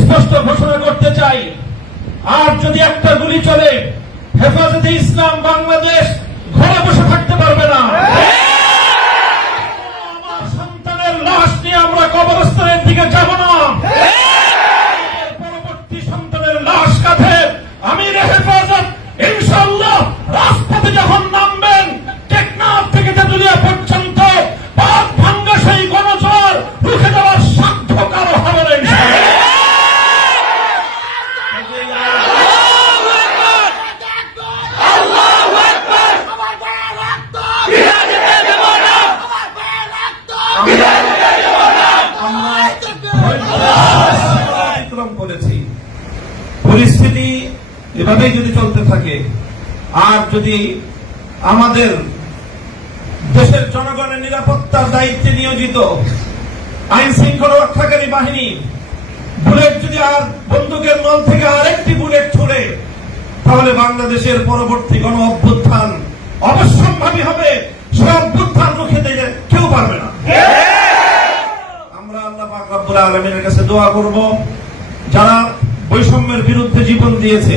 স্পষ্ট ঘোষণা করতে চাই, আর যদি একটা গুলি চলে, হেফাজতে ইসলাম বাংলাদেশ ঘরে বসে থাকতে পারবে না। এভাবেই যদি চলতে থাকে, আর যদি আমাদের দেশের জনগণের নিরাপত্তার দায়িত্বে নিয়োজিত আইন শৃঙ্খলা রক্ষাকারী বাহিনী, বুলেট যদি আর বন্দুকের নল থেকে আরেকটি বুলেট ছুড়ে, তাহলে বাংলাদেশের পরবর্তী গণ অভ্যুত্থান অবশ্যম্ভাবী হবে। সে অভ্যুত্থান রুখে দিতে কেউ পারবে না। আমরা আল্লাহ পাক রব্বুল আলামিনের কাছে দোয়া করব, যারা বৈষম্যের বিরুদ্ধে জীবন দিয়েছে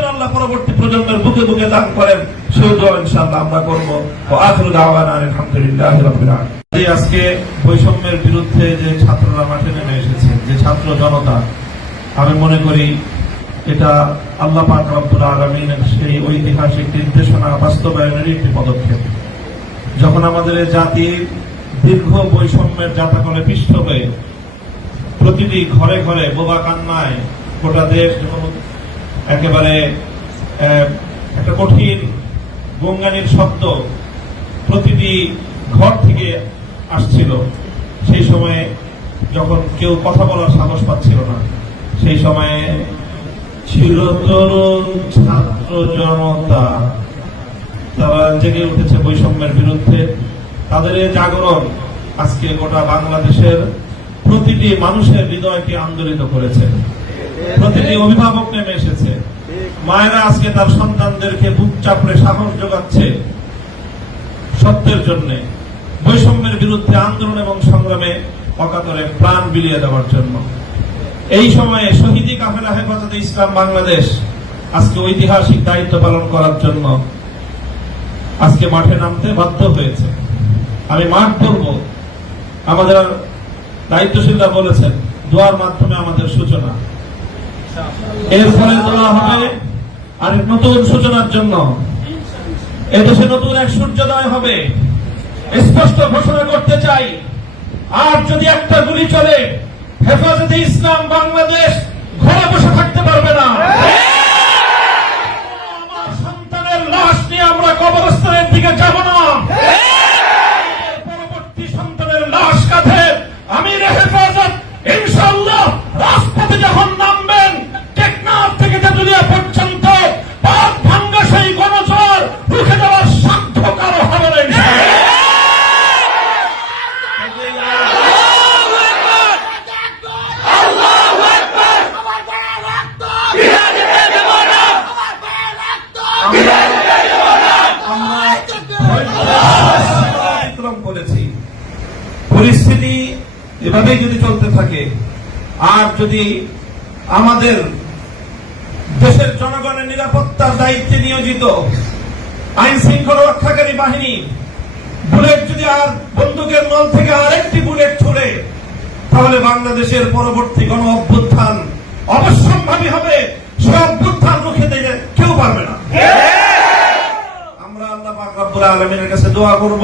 আল্লাহ পরবর্তী প্রজন্মের বুকে বুকে দান করেন সেই দোয়া ইনশাআল্লাহ আমরা করব। ও আখিরু দাওয়ানা আলহামদুলিল্লাহ রাব্বিল আলামিন। আজকে বৈষম্যের বিরুদ্ধে যে ছাত্ররা মাঠে নেমে এসেছে, যে ছাত্র জনতা, আমি মনে করি এটা আল্লাহ পাক রব্বুল আলমিনের সেই ঐতিহাসিক নির্দেশনা বাস্তবায়নের একটি পদক্ষেপ। যখন আমাদের জাতির দীর্ঘ বৈষম্যের জাতাকলে পিষ্ট হয়ে প্রতিটি ঘরে ঘরে বোবা কান্নায় গোটা দেশ একেবারে একটা কঠিন গঙ্গানির শব্দ প্রতিটি ঘর থেকে আসছিল। সেই সময়ে যখন কেউ কথা বলার সাহস পাচ্ছিল না, সেই সময়ে ছিল তরুণ ছাত্র জনতা তারা জেগে উঠেছে বৈষম্যের বিরুদ্ধে। তাদের এই জাগরণ আজকে গোটা বাংলাদেশের প্রতিটি মানুষের হৃদয়কে আন্দোলিত করেছে। প্রতিটি অভিভাবক নেমে এসেছে। মায়েরা আজকে তার সন্তানদেরকে বুক চাপড়ে সাহস যোগাচ্ছে সত্যের জন্য, বৈষম্যের বিরুদ্ধে আন্দোলন এবং সংগ্রামে অকাতরে প্রাণ বিলিয়ে দেওয়ার জন্য। এই সময়ে শহীদি কাফেলা হেফাজতে ইসলাম বাংলাদেশ আজকে ঐতিহাসিক দায়িত্ব পালন করার জন্য আজকে মাঠে নামতে বাধ্য হয়েছে। আমি মাঠ বলব, আমাদের দায়িত্বশীলরা বলেছেন, দোয়ার মাধ্যমে আমাদের সূচনা। এর ফলে দোয়া হবে আর এক নতুন সূচনার জন্য। এদেশে নতুন এক সূর্যোদয় হবে। স্পষ্ট ঘোষণা করতে চাই আর যদি একটা গুলি চলে হেফাজতে ইসলাম বাংলাদেশ ঘরে বসে থাকতে পারবে না। আমার সন্তানের লাশ নিয়ে আমরা কবরস্থানের দিকে যাব না। অতিক্রম করেছি পরিস্থিতি এভাবেই যদি চলতে থাকে আর যদি আমাদের দেশের জনগণের নিরাপত্তার দায়িত্বে নিয়োজিত আইন শৃঙ্খলা রক্ষাকারী বাহিনী বুলেট যদি আর বন্দুকের নল থেকে আরেকটি বুলেট ছুড়ে তাহলে বাংলাদেশের পরবর্তী গণ অভ্যুত্থান অবশ্যম্ভাবী হবে। সে অভ্যুত্থান রুখে দিতে কেউ পারবে না। আমরা আল্লাহ পাক রব্বুল আলামিনের কাছে দোয়া করব।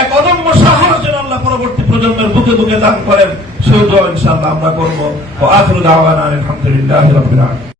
এক অদম্য সাহস যেন আল্লাহ পরবর্তী প্রজন্মের বুকে বুকে দান করেন। সেই তো ইনশাআল্লাহ আমরা করব। আলহামদুলিল্লাহ